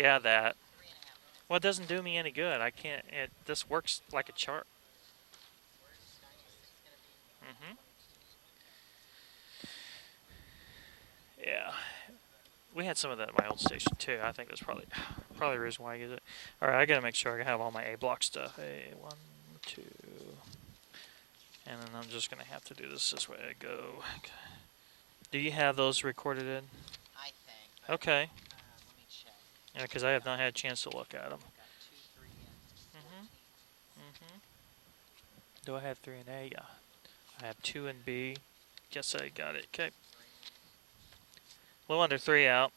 Yeah, that. Well, it doesn't do me any good. I can't. This works like a chart. Hmm. Yeah. We had some of that at my old station too. I think that's probably the reason why I use it. All right, I gotta make sure I have all my A block stuff. A 1, 2, and then I'm just gonna have to do this way I go. Okay. Do you have those recorded in? I think. Okay. Let me check. Yeah, because I have not had a chance to look at them. Got 2, 3, and 14. Do I have 3 in A? Yeah. I have 2 in B. Guess I got it. Okay. A little under 3 out.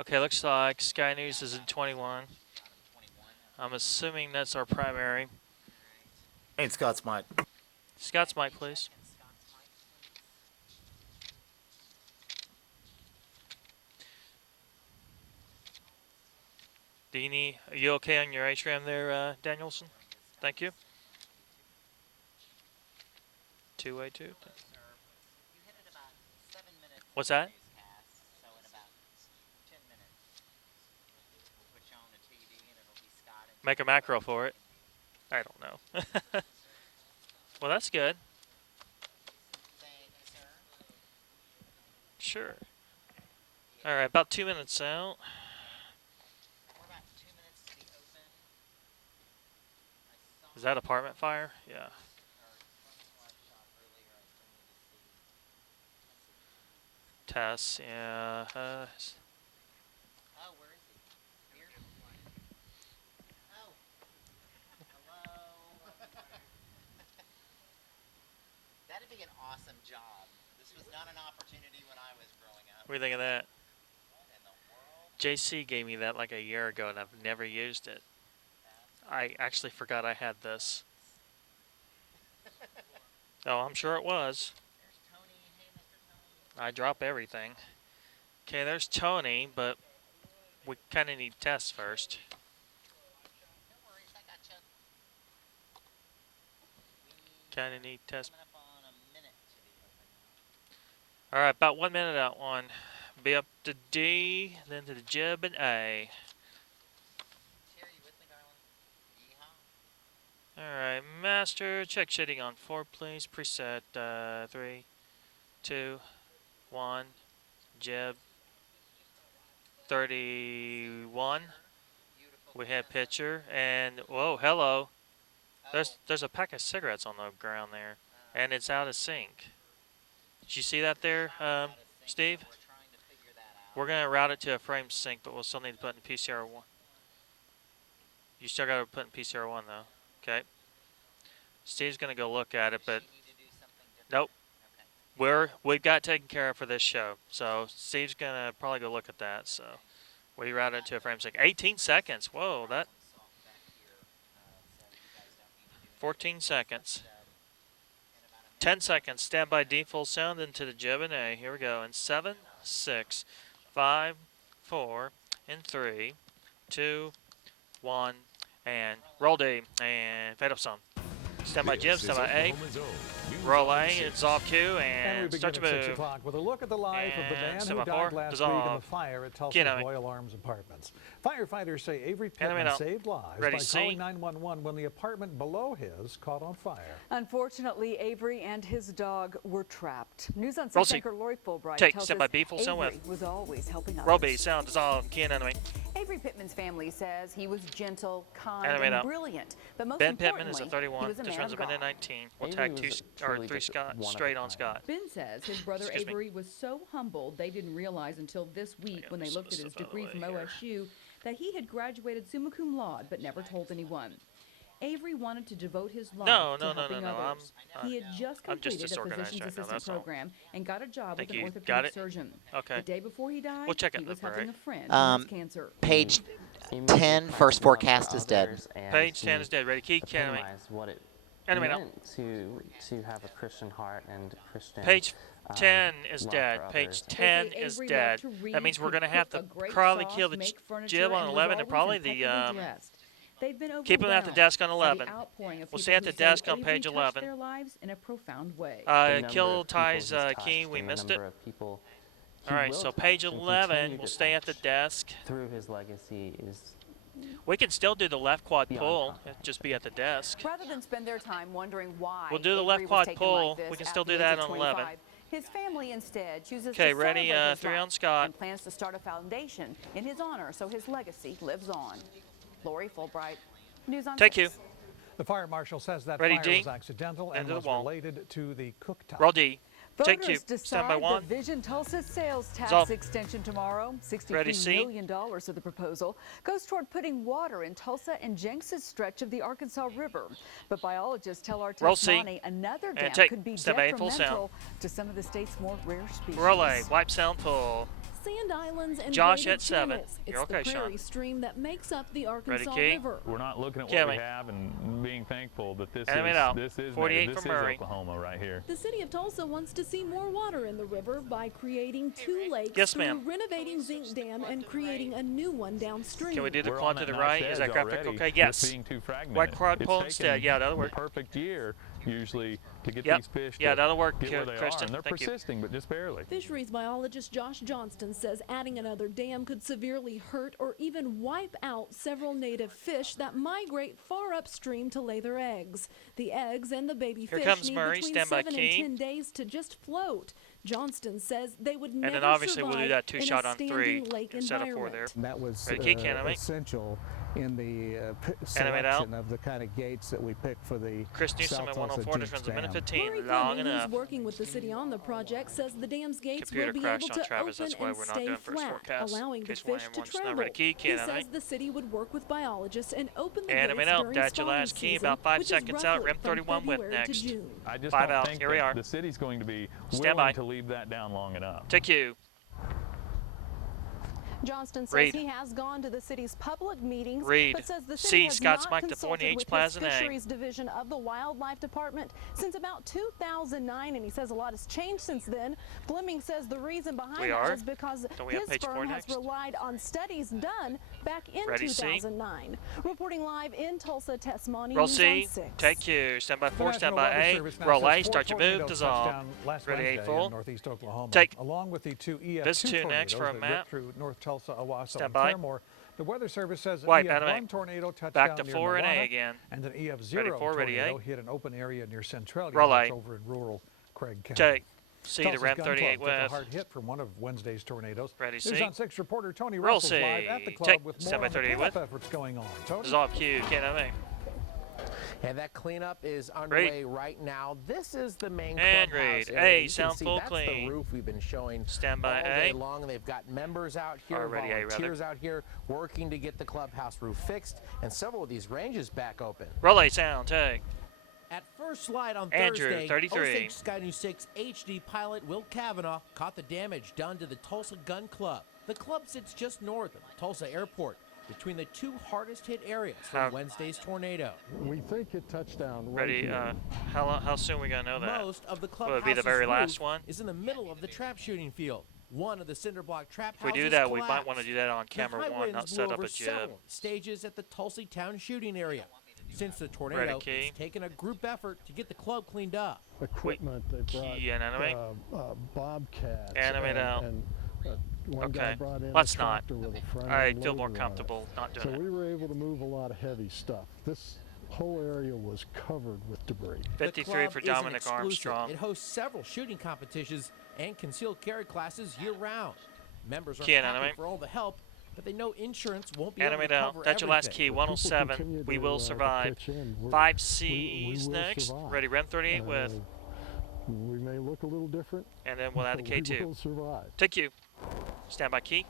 Okay, looks like Sky News is in 21. I'm assuming that's our primary. Hey, Scott's mic. Scott's mic, please. Are you okay on your HRAM there, Danielson? Thank you. 2A2. What's that? So in about 10 minutes, we'll put you on the TV and it'll be Scott and Make a macro for it. I don't know. Well, that's good. Thank you, sir. Sure. All right, about 2 minutes out. We're about 2 minutes to be open. Is that apartment fire? Yeah. Tess, yeah. Oh, where is he? Here? Oh. Hello. That'd be an awesome job. This was not an opportunity when I was growing up. What do you think of that? What in the world? JC gave me that like a year ago, and I've never used it. I actually forgot I had this. Oh, I'm sure it was. There's Tony. Hey, Mr. Tony. I drop everything. Okay, there's Tony, but we kind of need Tess first. No worries, I got you. Kind of need Tess. Coming up on a minute to be open now. All right, about 1 minute out one. Be up to D, then to the jib and A. Terry, you with me, darling? Yeehaw. All right, master, check shading on 4, please. Preset 3, 2, 1, jib. 31. Beautiful. We have picture, and whoa, hello. There's a pack of cigarettes on the ground there, and it's out of sync. Did you see that there, Steve? We're trying to figure that out. We're gonna route it to a frame sync, but we'll still need to put in PCR1. You still gotta put in PCR1 though. Okay. Steve's gonna go look at it, but nope. We've got taken care of for this show. So Steve's gonna probably go look at that. So we route it to a frame sync. 18 seconds. Whoa, that. 14 seconds. 10 seconds. Stand by D full sound into the jib and A. Here we go. In 7, 6, 5, 4, and 3, 2, 1, and roll D and fade up some. Stand by jib, stand by A. Roll A, it's off cue, and we start begin to at 6 move. o'clock with a look at the life of the man stand who by 4, died last dissolve. week in the fire at Tulsa's Royal Arms Apartments. Firefighters say Avery Pittman saved lives by calling 911 when the apartment below his caught on fire. Unfortunately, Avery and his dog were trapped. News on 6 anchor Lori Fulbright tells stand by us B, full sound Avery with. was always helping others. Roll B, sound, dissolve, key and enemy. Avery Pittman's family says he was gentle, kind, Enemy and out. brilliant. But most Ben importantly, Pittman is a he 31. was a Just man runs of a minute God. 19. We'll tag 3 Scott straight on Scott. Ben says his brother Excuse me. Avery was so humbled they didn't realize until this week when they looked at his degree from OSU that he had graduated summa cum laude but never told anyone. Avery wanted to devote his life to helping others. He had just completed a physician's assistant program and got a job with an orthopedic surgeon. Okay. The day before he died, We'll check he it was in the helping a break. friend with cancer. Page 10, first forecast is dead. Page 10 is dead. Ready, key, enemy. What it Enemy now. meant to have a Christian heart and Christian. Page 10 is love dead. for Page others. 10 They say is Avery dead. loved to read, That means we're could going to have cook to a great probably sauce, kill the make furniture, jib on and was 11 and always probably the. impeccably dressed. They've been Keep him at the overwhelmed desk on by the 11. outpouring of We'll people stay at who the say desk on Avery page touched 11. their lives in a profound way. Kill ties key, we missed it. All right, so page 11 will stay at the desk. Through his legacy is. We can still do the left quad pull and just be at the desk. Rather than spend their time wondering why We'll do the left quad pull. We can still do that on 11. His family instead chooses Okay, to ready, celebrate his 3 life on Scott. and plans to start a foundation in his honor so his legacy lives on. Lori Fulbright, News on Take 6. you. The fire marshal says that Ready, fire D? was accidental and Into the was wall. related to the cooktop. Roll D. Take Voters you. Stand by decide 1. the Vision Tulsa sales tax Resolve. extension tomorrow. Ready, $63 C? million of the proposal goes toward putting water in Tulsa and Jenks's stretch of the Arkansas River. But biologists tell our Roll C. testimony another dam take. could be Stand by 8, full sound. detrimental to some of the state's more rare species. Roll A. Wipe sound pull. Sand islands and Josh braided at 7. channels. You're It's okay, the prairie Sean. stream that makes up the Arkansas Key? River. We're not looking at what Kimmy. we have and being thankful that this Animate out. is 48 native. This for is Murray. Oklahoma right here. The city of Tulsa wants to see more water in the river by creating 2 lakes Yes, through ma'am. renovating Zinc Dam and creating a new one downstream. Can we do the We're quad on to the that right? nice Is that edge graphic already, okay? with Yes. being too fragmented. White quad It's pull taken instead. Yeah, that'll work. The perfect year usually to get Yep. these fish Yeah, to that'll work, get where they Kristen. are. And they're Thank you. persisting, but just barely. Fisheries biologist Josh Johnston says adding another dam could severely hurt or even wipe out several native fish that migrate far upstream to lay their eggs. The eggs and the baby Here fish comes need Murray. between Stand by 7 key. and 10 days to just float. Johnston says they would never And then obviously we'll do survive that 2 in a shot on 3 standing lake instead of 4 there. environment. That was Ready, key, animate. essential in the Animate out. selection of the kind of gates that we picked for the Chris Newsom South at Tulsa 104 just Jenks runs a minute Dam. 15. Murray Long County, enough. who's working with the city on the project, says the dam's gates Computer will be crashed able on to Travis. open That's why and we're not stay doing first flat, forecast. allowing In the case fish to anyone's not travel. ready. Key, He can't says animate. the city would work with biologists and open the Animate gates out. during That's your spawning last key. season, About 5 which is seconds out. roughly Rim from 31 with February to next. June. I just 5 don't out. think Here we that are. the city's going to be Stand willing by. to leave that down long enough. Take you. Johnston says Reed. he has gone to the city's public meetings, Reed. but says the C. city has Scott not Smike to consulted 48 with Plaza his A. fisheries division of the Wildlife Department since about 2009, and he says a lot has changed since then. Fleming says the reason behind We that are? is because Don't we have his page 4 firm has next? relied on studies done back in Ready, C? 2009. Reporting live in Tulsa, Tess Money, Roll News C. on 6. Take you. Stand by 4. The Stand National by Weather A. Service now Roll says A. 4 Start your move. tornadoes Dissolve. touched down last Ready, Wednesday 8 full. in northeast Oklahoma. Take. Along with the 2 EF2 This 2 next tornadoes for a that map. ripped through North Tulsa, Owasso, Stand and by. Claremore. The Weather Service says an Wipe, EF1 animate. tornado touched Back down to near 4 and A Milwaukee, again. and an EF0 Ready, 4, ready, tornado A. hit an open area near Centralia. Roll That's A. over in rural Craig County. Take. C to Tulsa's Ram Gun 38 Club took a with. hard hit from one of Wednesday's tornadoes. Ready, News C. on 6 reporter Tony Roll Russell's C. live at the club Take. with Stand more by on the 38 cleanup with. efforts going on. Tony? Dissolve Q. Can't animate. And that cleanup is underway right now. This is the main And clubhouse read. area. A, You can sound see full that's clean. the roof we've been showing Stand by all day A. long. They've got members out here, Already A, rather. volunteers out here working to get the clubhouse roof fixed, and several of these ranges back open. Roll A. Sound. Take. At first light on Andrew, Thursday, 33. Osage Sky News 6 HD pilot Will Kavanaugh caught the damage done to the Tulsa Gun Club. The club sits just north of Tulsa Airport, between the 2 hardest hit areas from Wednesday's tornado. We think it touched down right Ready. here. How soon we gonna know that? Most of the Will it be the clubhouse's very roof last one? is in the middle of the trap shooting field. One of the cinder block trap If we houses do that, we collapsed. might want to do that on camera The high 1, not winds set blew up over a jib. several stages at the Tulsa Town shooting area. Since the tornado, key. it's taken a group effort to get the club cleaned up. Equipment, they brought Key and animate. bobcats. Animate out. And one guy Okay. brought in Let's a not. tractor with a front I end feel more loader on it. comfortable not doing So it. we were able to move a lot of heavy stuff. This whole area was covered with debris. 53 The club for isn't Dominic exclusive. Armstrong. It hosts several shooting competitions and concealed carry classes year-round. Members are Key and happy animate. for all the help, but they know insurance won't be Animate able to out. cover That's your last everything. key. 107. We will survive. 5 C's will next. survive. Ready. Rem 38 with. We may look a little different. And then we'll add the but we K2. will survive. Take you. Stand by key.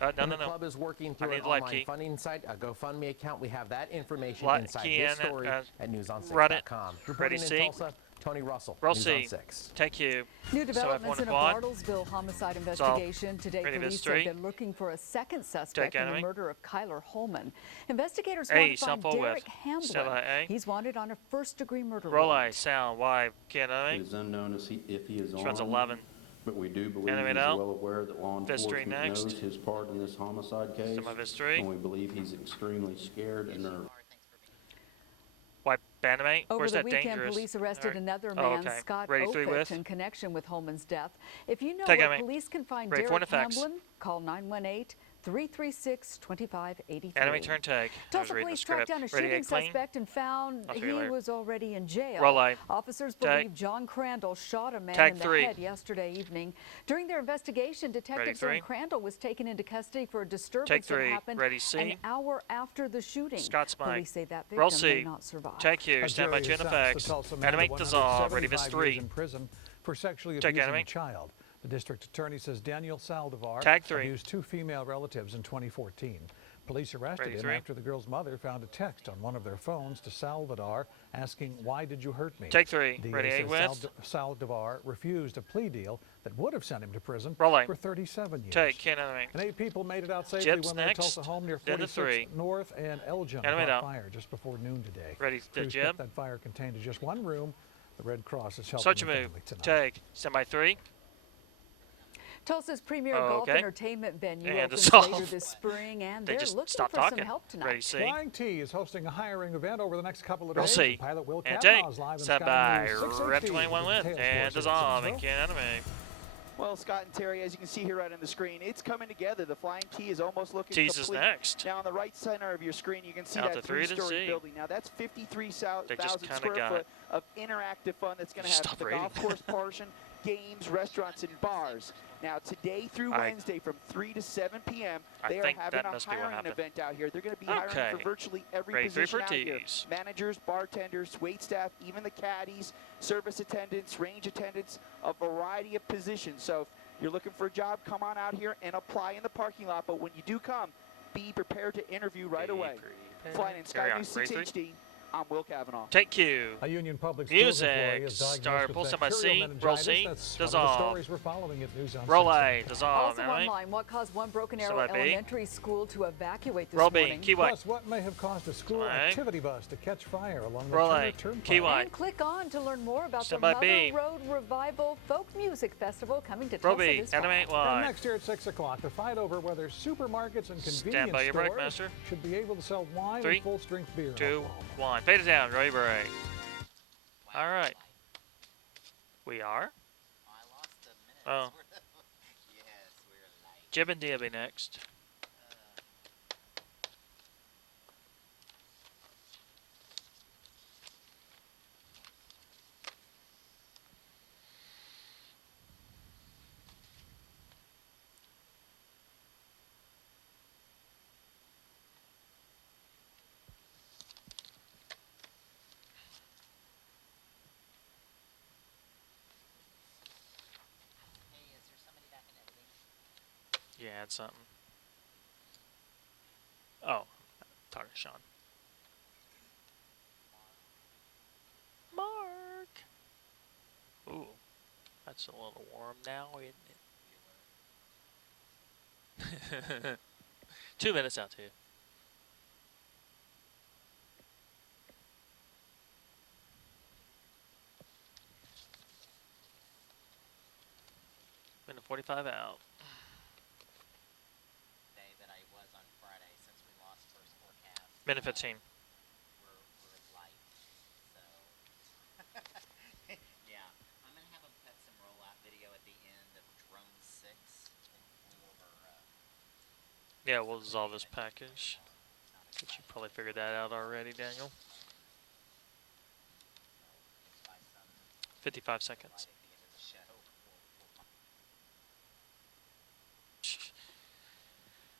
No, And no, the no. club is working I through need an the live online key. funding site, a GoFundMe account. We have that information Live inside key this in, story run at it. newson6.com. Ready, Reporting in C. Tulsa, Tony Russell, Roll News C. on 6. Take you. New So developments F1 in a quad. Bartlesville homicide Resolve. investigation. Today, Ready, police Ms. said 3. they're looking for a second suspect in the enemy. murder of Kyler Holman. Investigators A, want to find sound full Derek width. Stand by Hamblin. A. He's wanted on a first-degree murder Roll warrant. I. Sound. Y. Can't It animate. is unknown if he is This runs armed, 11. but we do believe Animate he's out. well aware that law History enforcement next. knows his part in this homicide case, Some of history. and we believe he's extremely scared and nervous. Wipe animate? Over Where's the that weekend, dangerous? police arrested another Oh, man, okay. Scott Ready, 3 Offutt, with. in connection with Holman's death. If you know Take where animate. police can find Ready, 4 Derek and effects. Hamblin, call 918-336-2583. Animate turn take. Tulsa police tracked down a Ready, shooting clean. suspect and found he was already in jail. Roll eye. Officers Tag. believe John Crandall shot a man Tag in the 3. head yesterday evening. During their investigation, detectives Ready, learned 3. Crandall was taken into custody for a disturbance Take that 3. happened Ready, C. an hour after the shooting. Scott's mic. Police say that Roll victim may C. not survive. Take Q. Stand by 2 and effects. Animate dissolve. Ready, Vis 3. In prison for sexually Take abusing a animate. child. The district attorney says Daniel Saldivar Tag 3. abused 2 female relatives in 2014. Police arrested Ready, him 3. after the girl's mother found a text on one of their phones to Saldivar asking, "Why did you hurt me?" Take 3. DA Ready, 8 says with. Saldivar refused a plea deal that would have sent him to prison Roll aim. for 37 years. Take. Can't animate. And 8 people made it out safely Jibs when their next. Tulsa home near Then the 46th 3. North and Elgin Animate caught out. fire just before noon today. Ready, the Crews jib. kept that fire contained to just one room. The Red Cross is helping Such the a move. family tonight. Take. Stand by 3. Tulsa's premier golf entertainment venue And opens dissolve. later this spring, and They they're just looking stopped for talking. some help tonight. Ready, C. Flying T is hosting a hiring event over the next couple of Roll days. C. Pilot Will And Kavanaugh take. is live in Stand Sky by. News 6:18 Rep with 21 the with. details And for us dissolve. at And 6:12. can't animate. Well, Scott and Terry, as you can see here right on the screen, it's coming together. The Flying T is almost looking T's is complete. next. Now, on the right center of your screen, you can see Out that to 3 to three-story Z. building. Now, that's They 53,000 just kinda square got foot it. of interactive fun that's going to Just have stop the reading. golf course portion, games, restaurants, and bars. Now, today through Wednesday from 3 to 7 p.m., they are think having that a must be what hiring happened. event out here. They're going to be hiring Okay. for virtually every Ready, 3 position for out here. T's. Managers, bartenders, wait staff, even the caddies, service attendants, range attendants, a variety of positions. So if you're looking for a job, come on out here and apply in the parking lot. But when you do come, be prepared to interview right away. Flying in Sky News 6 HD, I'm Will Kavanaugh. Take Q. A Union Public Schools employee Music. is diagnosed Start. with Pull stand by bacterial C. Roll meningitis. C. That's one of the Dissolve. stories we're following at News on Roll 6. A. Dissolve. Also online, what caused one Broken Arrow Stand by B. Elementary School to evacuate this Roll B. morning? Key white. Plus, what may have caused a school Alright. activity bus to catch fire along the Roll Turner A. Turnpike? Key white. And click on to learn more about Stand the by Mother B. Road Revival Folk Music Festival coming to Roll Tulsa B. this fall. Animate And Y. next year at 6 o'clock, the fight over whether supermarkets and Stand convenience by your break, stores master. should be able to sell wine 3, and full-strength beer. in 2, Oklahoma. 1. Fade it down. Ready, break. All right. We are? I lost a minute. Oh. Yes, we're late. Jib and Dia be next. Hey, is there somebody back in editing? Yeah, add something. Oh, talking to Sean. Mark. Ooh, that's a little warm now, isn't it? 2 minutes out to you. Minute 45 out. Day that I was on Friday since we lost first forecast. Minute 15. We're light. So, yeah. I'm going to have them cut some rollout video at the end of Drone 6. They flew over. Yeah, we'll dissolve this package. But you probably figured that out already, Daniel. 55 seconds.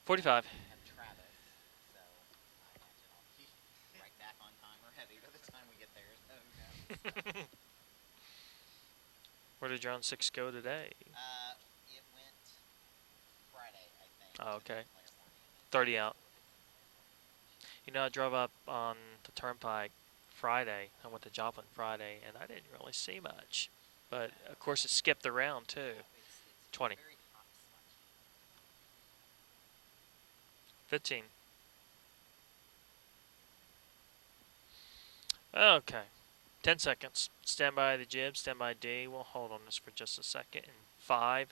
45. Have Travis, so I imagine I'll be right back on time or heavy by the time we get there. So who knows? Where did Drone 6 go today? It went Friday, I think. Oh, okay. 30 out. You know, I drove up on the turnpike Friday. I went to Joplin Friday, and I didn't really see much. But, of course, it skipped around, too. 20. 15. Okay. 10 seconds. Stand by the jib. Stand by D. We'll hold on this for just a second. In 5,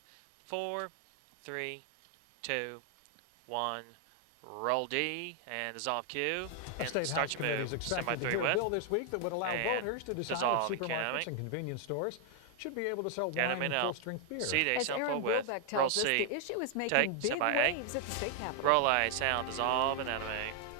4, 3, 2, 1. Roll D and dissolve Q. The And State start House your Committee move. is Stand by expected to 3 hear a with. bill this week that would allow And voters to decide dissolve if supermarkets economic. and convenience stores should be able to sell wine Enemy and now. full-strength beer. C day As sound Aaron full with. Wilbeck Roll tells us, C. the issue is Take. making big Stand by A. waves at the state capitol. Roll A. Sound dissolve and enemy.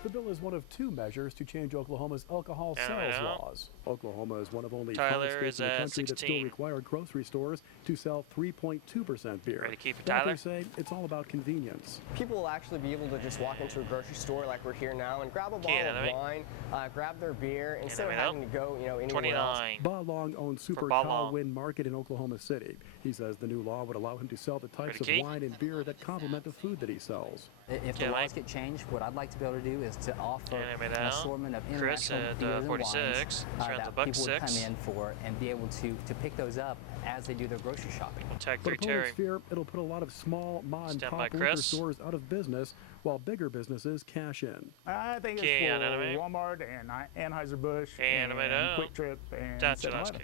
The bill is one of 2 measures to change Oklahoma's alcohol Enemy sales now. laws. Oklahoma is one of only Tyler 5 states is in the at country that 16. still require grocery stores to sell 3.2% beer. Ready to keep it, Backers Tyler? say it's all about convenience. People will actually be able to just walk into a grocery store like we're here now and grab a bottle enemy. of wine, grab their beer instead of Enemy having to go, anywhere 29. else. Ba Long owns Super Ba Cow Long. Win Market in Oklahoma City. He says the new law would allow him to sell the types of Ready, Keith? wine and beer that complement the food that he sells. If the laws get changed, what I'd like to be able to do is to offer Enemy an down. assortment of Chris international at, beers and 46. wines Surrounds that a buck people would come 6. in for and be able to pick those up as they do their grocery shopping. Tag But 3 Terry. opponents fear it'll put a lot of small Stand by mom-and-pop liquor Chris. stores out of business while bigger businesses cash in. I think Key it's for on enemy. Walmart and Anheuser-Busch Enemy down. and Quick Trip and That's 7-Eleven.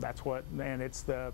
That's what, and it's the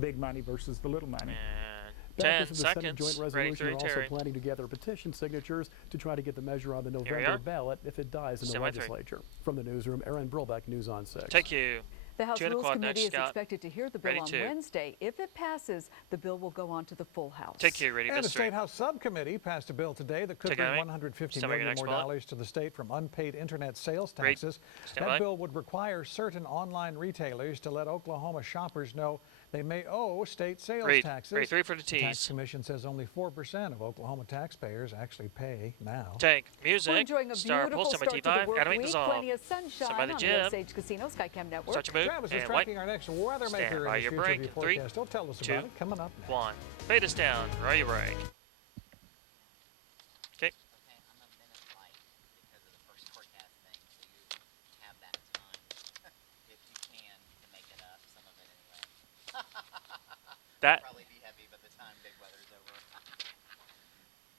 big money versus the little money. And Backers 10 of the Senate seconds. Joint Ready Resolution 3 are also Terry. planning to gather petition signatures to try to get the measure on the we November are. ballot if it dies in the Stand by 3. legislature. From the newsroom, Aaron Brillbeck, News on 6. Take you. The House 2 in the Rules quad Committee next, is Scott. expected to hear the bill Ready on 2. Wednesday. If it passes, the bill will go on to the full House. Take you. Ready And the mystery. State House Subcommittee passed a bill today that could Take bring enemy. $150 Stand by your million next more bullet. dollars to the state from unpaid internet sales Ready. taxes. Stand That by. bill would require certain online retailers to let Oklahoma shoppers know they may owe state sales Ready. taxes. Ready 3 for the The Tax T's. Commission says only 4% of Oklahoma taxpayers actually pay now. Take We're music. enjoying a Star beautiful Pulse. start to the T5. work Enemy week. dissolve. Plenty of sunshine Somebody on the jib. Osage Casino Skycam Network. Start your move. Travis is And tracking white. our next weather Stand maker by in your the future break. of your 3, forecast. He'll tell us 2, about it coming up now. 1. Fade us down. Roll your break. Okay. Okay, I'm a minute light because of the first forecast thing, so you have that time, if you can, to make it up, some of it anyway. That- I'll probably be heavy by the time big weather's over.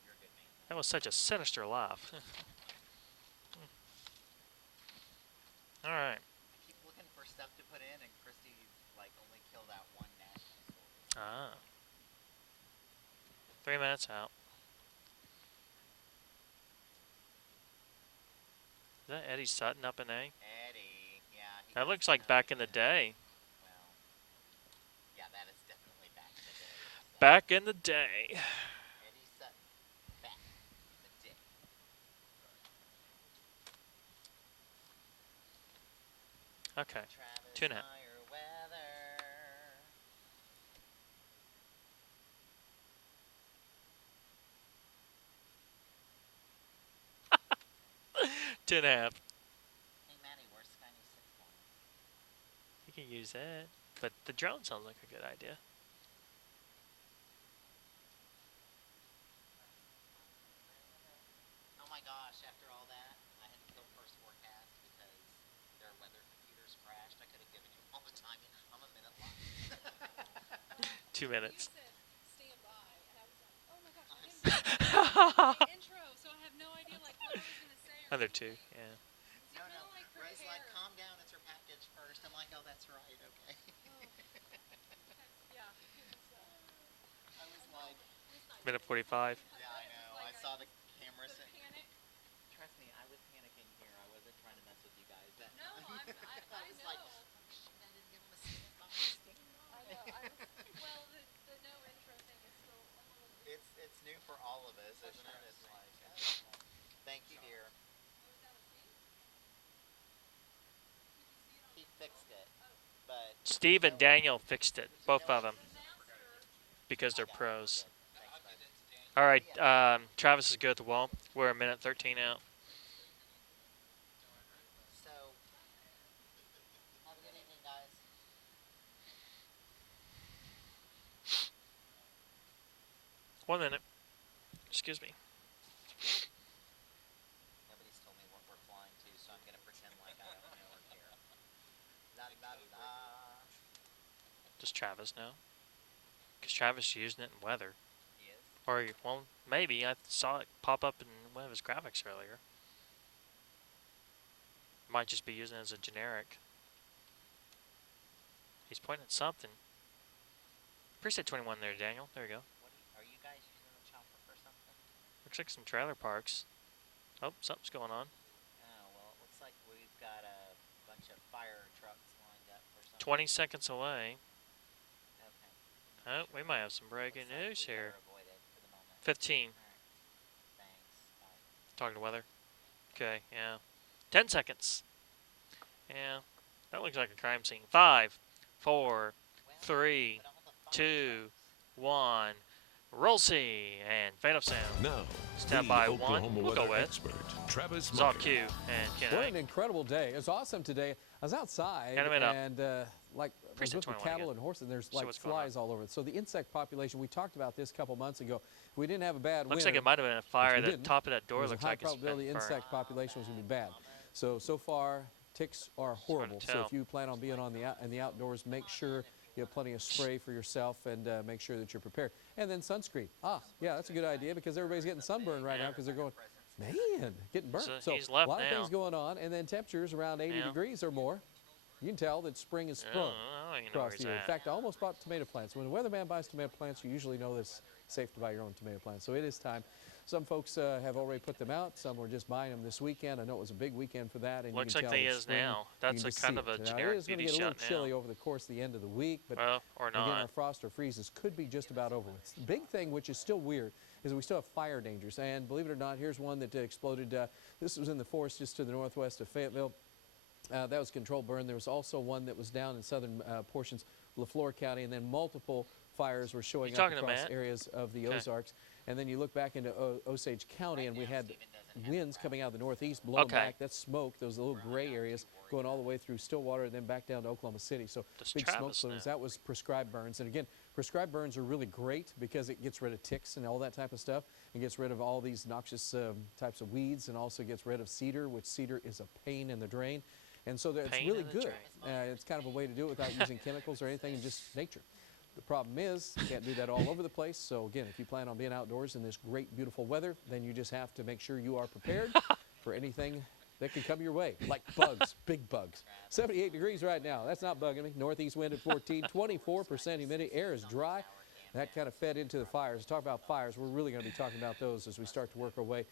You're a good man. That was such a sinister laugh. All right. I keep looking for stuff to put in, and Christy's like only killed out one national story. Ah. 3 minutes out. Is that Eddie Sutton up in A? Eddie, yeah. That looks like back in the day. Well, yeah, that is definitely back in the day. So. Back in the day. Eddie Sutton, back in the day. Okay. Travis 2.5. Meyer weather. 2.5. Hey Maddie, where's Sky News 6 going? You can use that. But the drone sounds like a good idea. Oh my gosh, after all that, I had to kill first forecast because their weather computers crashed. I could have given you all the time. I'm a minute late. 2 minutes. Stand by, and I was like, oh my gosh, I didn't intro, so I have no idea like what I was gonna say. Other 2, yeah. No, Ray's like, calm down, it's her package first. I'm like, oh, that's right, okay. Yeah. I was like, Minute 45. yeah, I know. I saw the camera set. Trust me, I was panicking here. I wasn't trying to mess with you guys. That No, I was like, oh shit, I didn't give him a stand by. I know. Well, the no intro thing is still a little new. It's new for all of us, isn't it? It's like, thank you, dear. He fixed it, but Steve and Daniel fixed it. Both of them. Because they're pros. All right. Travis is good at the wall. We're a minute 13 out. so have a good evening, guys. 1 minute. Excuse me. Nobody's told me what we're flying to, so I'm gonna pretend like I don't know or care. La la la. Does Travis know? Because Travis is using it in weather. He is. Or, well, maybe. I saw it pop up in one of his graphics earlier. Might just be using it as a generic. He's pointing at something. Preset 21 there, Daniel. There you go. What are you guys using the chopper for something? We're Looks like some trailer parks. Oh, something's going on. Oh, well, it looks like we've got a bunch of fire trucks lined up for something. 20 seconds away. Okay. Oh, we might have some breaking news we here. better avoid it for the moment. 15. All right. Thanks. Bye. Talking to weather. Okay, yeah. 10 seconds. Yeah, that looks like a crime scene. 5, 4, 3, 2, 1. Roll C and fade up sound. Now, stand the by Oklahoma one. We'll weather go with expert, Travis Zob Mucker. Q and Ken. What an incredible day. It was awesome today. I was outside and like I was with the cattle and horses, and there's like flies all over it. So the insect population, we talked about this a couple months ago. If we didn't have a bad Looks winter, like it might have been a fire at the top of that door. there's Looks a high like it's probability been insect population was going to be bad. So far, ticks are horrible. So if you plan on being on in the outdoors, make sure you have plenty of spray for yourself and make sure that you're prepared. And then sunscreen. Yeah, that's a good idea because everybody's getting sunburned right now because they're going, man, getting burnt. So he's a left lot of now. things going on. And then temperatures around 80 degrees or more. You can tell that spring is sprung I don't even know across where the he's year. In at. fact, I almost bought tomato plants. When the weatherman buys tomato plants, you usually know that it's safe to buy your own tomato plants. So it is time. Some folks have already put them out. Some were just buying them this weekend. I know it was a big weekend for that. And Looks you can like tell they that is spring, now. That's you a can kind just of see a it. Now, generic it is going to beauty get a little shot chilly now. over the course of the end of the week. But or again, not. our frost or freezes could be just about over with. The big thing, which is still weird, is we still have fire dangers. And believe it or not, here's one that exploded. This was in the forest just to the northwest of Fayetteville. That was controlled burn. There was also one that was down in southern portions of LaFleur County, and then multiple fires were showing up across areas of the Ozarks. And then you look back into Osage County, and we had winds coming out of the northeast blowing back. That's smoke, those little gray areas going all the way through Stillwater and then back down to Oklahoma City. So big smoke plumes. That was prescribed burns. And again, prescribed burns are really great because it gets rid of ticks and all that type of stuff. It gets rid of all these noxious types of weeds and also gets rid of cedar, which cedar is a pain in the drain. And so it's really good. It's kind of a way to do it without using chemicals or anything, and just nature. The problem is you can't do that all over the place. So again, if you plan on being outdoors in this great, beautiful weather, then you just have to make sure you are prepared for anything that can come your way, like bugs, big bugs. 78 degrees right now. That's not bugging me. Northeast wind at 14, 24% humidity. Air is dry. That kind of fed into the fires. Talk about fires. We're really going to be talking about those as we start to work our way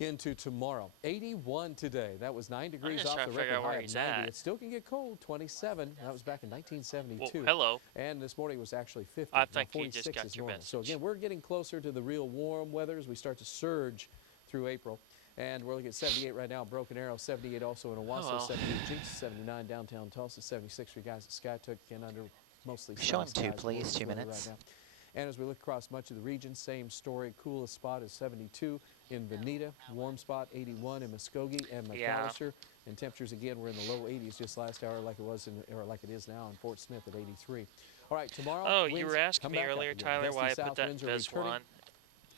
into tomorrow. 81 today. That was 9 degrees off the record high of 90. It still can get cold. 27. That was back in 1972. Well, hello. And this morning was actually 50. I think now, you just got your message. So again, we're getting closer to the real warm weather as we start to surge through April. And we're looking at 78 right now in Broken Arrow, 78 also in Owasso, 78 Jinx, 79 downtown Tulsa, 76 for you guys at Skytook, and under mostly Show him sunny two, skies, please. 2 right minutes. now. And as we look across much of the region, same story. Coolest spot is 72 in Veneta. Warm spot 81 in Muskogee and McAllister. And temperatures again were in the low 80s just last hour, like it was or like it is now in Fort Smith at 83. All right, tomorrow. Oh, you were asking me earlier, Tyler, why I put that in Viz 1.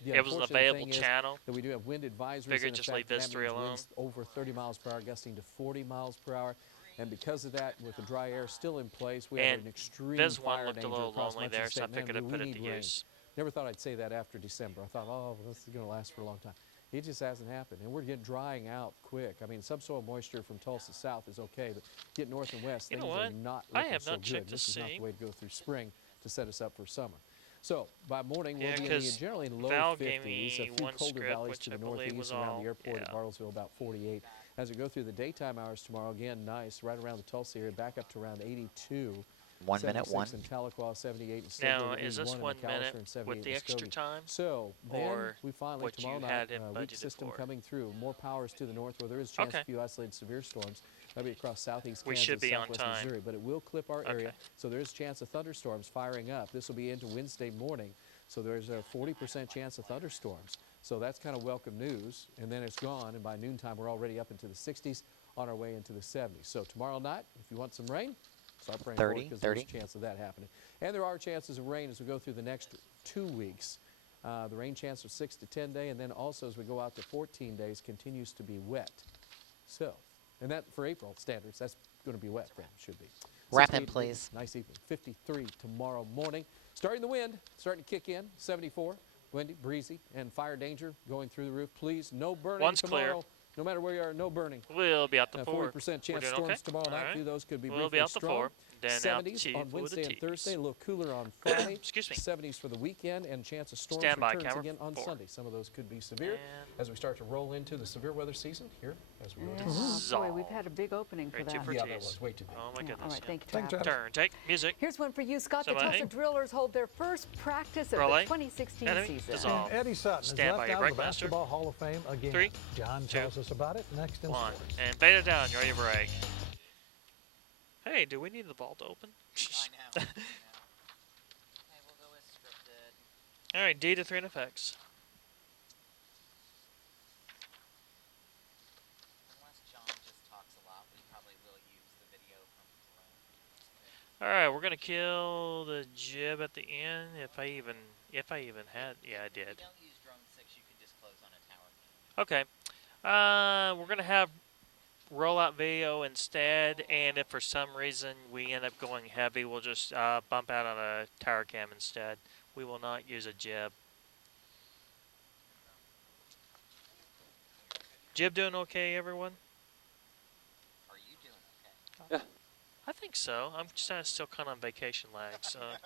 It was an available channel. That we do have wind advisories. Figured just leave Viz 3 alone. Over 30 miles per hour, gusting to 40 miles per hour. And because of that, with the dry air still in place, we have an extreme Viz 1 fire looked a danger little across lonely much of there, the so I state. figured I'd Man, put we it to need rain. use. Never thought I'd say that after December. I thought, oh, this is going to last for a long time. It just hasn't happened, and we're getting drying out quick. I mean, subsoil moisture from Tulsa south is okay, but get north and west, things are not looking so good. This is not the way to go through spring to set us up for summer. So by morning, we'll be in generally in the low 50s. A few colder valleys to the northeast around the airport at Bartlesville, about 48. As we go through the daytime hours tomorrow, again, nice, right around the Tulsa area, back up to around 82. 1 minute, 1. In Tahlequah, 78 in Now, Stigler, is this 81 1 in McAllister, minute and 78 with the in extra Muskogee. time? So then or we finally what tomorrow you night, had him weak budgeted system for? coming through. More powers to the north where there is a chance of a few isolated severe storms. That'll be across southeast We Kansas, should be on southwest time. Missouri, but it will clip our area. So there is a chance of thunderstorms firing up. This will be into Wednesday morning. So there's a 40% chance of thunderstorms. So that's kind of welcome news. And then it's gone. And by noontime, we're already up into the 60s on our way into the 70s. So tomorrow night, if you want some rain, start praying 30, because 30. there's a chance of that happening. And there are chances of rain as we go through the next 2 weeks. The rain chance of 6 to 10 day, and then also as we go out to 14 days, continues to be wet. So, and that for April standards, that's going to be wet then, should be. Wrap in, please. Nice evening. 53 tomorrow morning. Starting the wind, starting to kick in, 74. Windy, breezy, and fire danger going through the roof. Please, no burning One's tomorrow. clear. No matter where you are, no burning. We'll be out the 4. 40% chance We're doing storms okay? tomorrow night. All right. Those could be We'll briefly be out the strong. 4. then 70s on Wednesday and Thursday, a little cooler on Friday. Excuse me. 70s for the weekend, and chance of storms Standby, returns camera again on 4. Sunday. Some of those could be severe as we start to roll into the severe weather season here as we go to Boy, we've had a big opening for that. Yeah, that was way too big. Oh my goodness. All right, thank you, Thank Travis. you, Turn, take, music. Here's one for you, Scott. The Somebody. Tulsa Drillers hold their first practice of Relay. the 2016 Enemy. season. Dissolve. And Eddie Sutton is Stand by left your out of the brake master. Basketball Hall of Fame again. 3, John 2, tells us about it next in 1. sports. And beta down, you're ready to break. Hey, do we need the vault to open? I know. Okay, we'll go with scripted. All right, D to 3 in effects. Unless John just talks a lot, we probably will use the video from drone. All right, we're gonna kill the jib at the end. If I even had, yeah, I did. If you don't use drone 6, you can just close on a tower cam. Okay. We're gonna have rollout video instead, and if for some reason we end up going heavy, we'll just bump out on a tower cam instead. We will not use a jib. Jib doing okay, everyone? Are you doing okay? Yeah. I think so. I'm just still kind of on vacation lag, so. Right.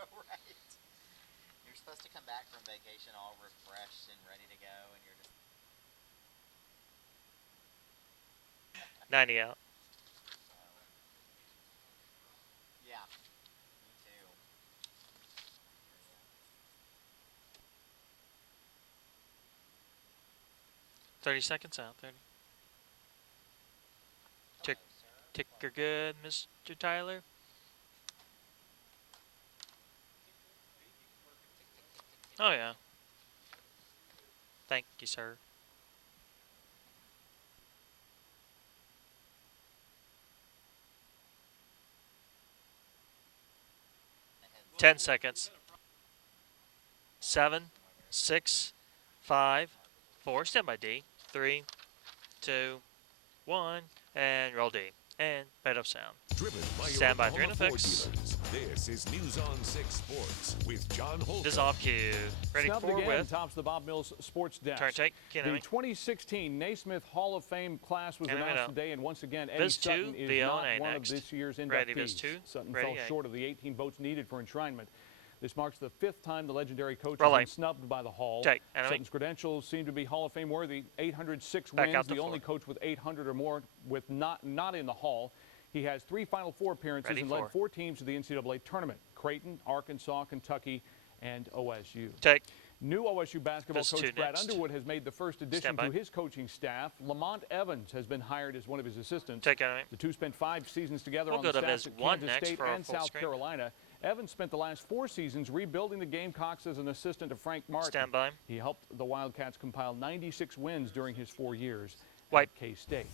You're supposed to come back from vacation all refreshed and ready to go, and you're just 90 out. yeah. Me too. 30 seconds out. 30. Ticker good, Mr. Tyler. Oh yeah. Thank you, sir. Ten seconds. 7, 6, 5, 4. Stand by D. 3, 2, 1, and roll D. And bed of sound. Driven by Stand by 3 in Oklahoma Ford effects. dealers. This is News on 6 Sports with John Holt. Dissolve cue. Ready Snubbed for again, with. tops the Bob Mills Sports Desk. Turn take. The 2016 Naismith Hall of Fame class was Enemy announced out. today, and once again, Eddie Viz 2, Sutton is VO not and A one next. of this year's Ready, inductees. Viz 2. Sutton Ready, fell A. short of the 18 votes needed for enshrinement. This marks the 5th time the legendary coach Relay. has been snubbed by the Hall. Take. Enemy. Sutton's credentials seem to be Hall of Fame worthy. 806 Back wins, out to the only 4. coach with 800 or more with not in the Hall. He has 3 Final Four appearances Ready, and 4. led 4 teams to the NCAA tournament: Creighton, Arkansas, Kentucky, and OSU. Take. New OSU basketball Viz. coach 2 Brad next. Underwood has made the first addition Stand by. to his coaching staff. Lamont Evans has been hired as one of his assistants. Take enemy. The two spent 5 seasons together We'll on go the to staffs Viz. at 1 Kansas next State for our and full South screen. Carolina. Evans spent the last 4 seasons rebuilding the Gamecocks as an assistant to Frank Martin. Stand by. He helped the Wildcats compile 96 wins during his 4 years Wipe. at K-State.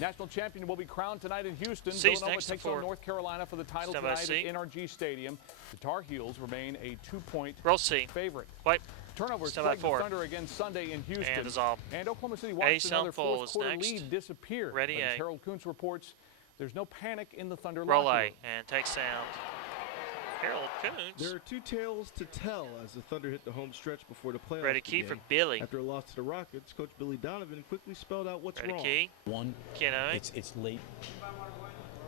National champion will be crowned tonight in Houston. Cease Villanova next to takes on 4. North Carolina for the title Stand by tonight C. at NRG Stadium. The Tar Heels remain a 2-point Roll C. favorite. Wipe. Turnovers Stand by plagued the 4. Thunder again Sunday in Houston. And dissolve. And Oklahoma City A watched another sound full fourth is quarter next. lead disappear. Ready, But as A. Harold Kuntz reports, there's no panic in the Thunder Roll locker A. room. And take sound. Harold Coons. There are 2 tales to tell as the Thunder hit the home stretch before the playoffs Ready key began. for Billy. After a loss to the Rockets, Coach Billy Donovan quickly spelled out what's Ready wrong. key. One, Key enemy. it's late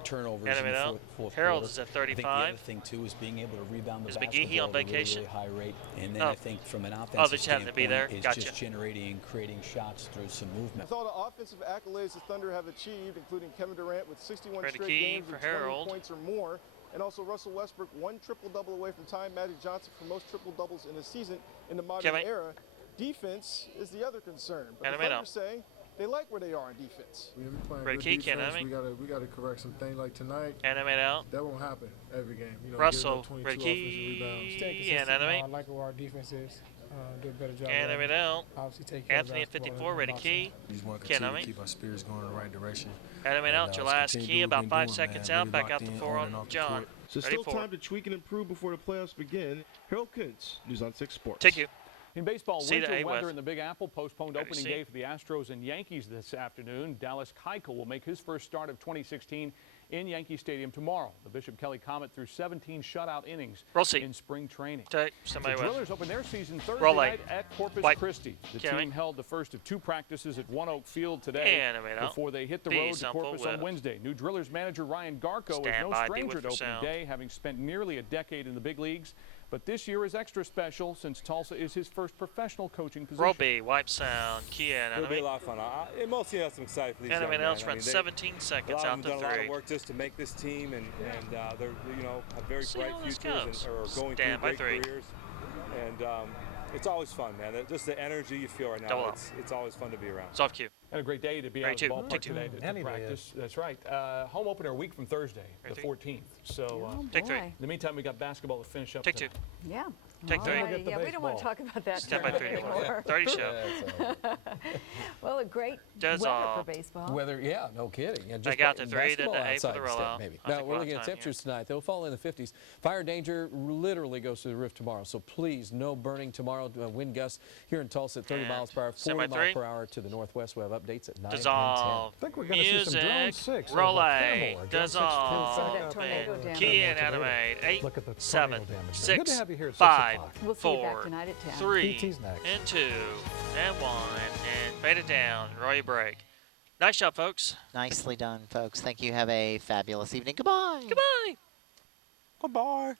turnovers Enemy in the out. fourth Harold quarter. is at I think the 35. other thing, too, is being able to rebound the Is basketball McGehee on at a really, vacation? really high rate. And then Oh. I think from an Oh, offensive they just happened to be standpoint, there. is Gotcha. just generating and creating shots through some movement. With all the offensive accolades the Thunder have achieved, including Kevin Durant with 61 Ready straight key games for with 20 Harold. points or more, and also Russell Westbrook, 1 triple-double away from tying Magic Johnson for most triple-doubles in a season in the modern Kevin. era. Defense is the other concern, but the Enemy Thunder out. say they like where they are in defense. We playing Ready good key, defense. enemy. We gotta correct some things like tonight. Animate out. That won't happen every game. You know, Russell. giving up 22 Ready offensive rebounds. key. And enemy. I like where our defense is. Do a better job. Animate out. Obviously take care of Anthony at basketball 54. and Ready boxing. key. We just want to Key continue enemy. to keep our spirits going in the right direction. Animate And, out. Your let's last continue key. to do what About we've 5 been seconds doing, out. man. Back Really out to locked 4 in and on off the John. court. So Ready still 4. time to tweak and improve before the playoffs begin. Harold Kuntz, News on 6 Sports. Take you. In baseball, C to winter A weather with. in the Big Apple postponed Ready, opening C. day for the Astros and Yankees this afternoon. Dallas Keuchel will make his first start of 2016 in Yankee Stadium tomorrow. The Bishop Kelly Comet threw 17 shutout innings in spring training. The Drillers open their season Thursday night at Corpus Christi. The team held the first of 2 practices at One Oak Field today before they hit the road to Corpus on Wednesday. New Drillers manager Ryan Garco is no stranger to opening day, having spent nearly a decade in the big leagues. But this year is extra special since Tulsa is his first professional coaching position. Roby, wipe sound, key in. It'll be a lot of fun. Mostly I'm excited for these Anime young else men. runs 17 seconds out to 3. They've done a lot of work just to make this team, and they're have very bright futures and are going through great careers. And it's always fun, man. Just the energy you feel right now. It's always fun to be around. Soft cue. And a great day to be out of the ballpark today to practice. That's right. Home opener a week from Thursday, the 14th. So take 3. In the meantime, we got basketball to finish up. Take 2. Yeah. Take 3. Yeah, we don't want to talk about that Stand by 3 anymore. 30 show. Well, a great weather for baseball. Weather, yeah, no kidding. Yeah, I got the 3, then the 8 for the rollout. Maybe. Now, we're looking at temperatures tonight. They'll fall in the 50s. Fire danger literally goes to the roof tomorrow. So please, no burning tomorrow. Wind gusts here in Tulsa at 30 miles per hour, 40 miles per hour to the northwest. We have updates at 9 and 10. I think we're going to see some drone 6. Relay. Dissolve. Key and animate. 8, 7, 6, 5, 4, 3, and 2, and 1, and fade it down. Roy break. Nice job, folks. Nicely done, folks. Thank you. Have a fabulous evening. Goodbye. Goodbye. Goodbye.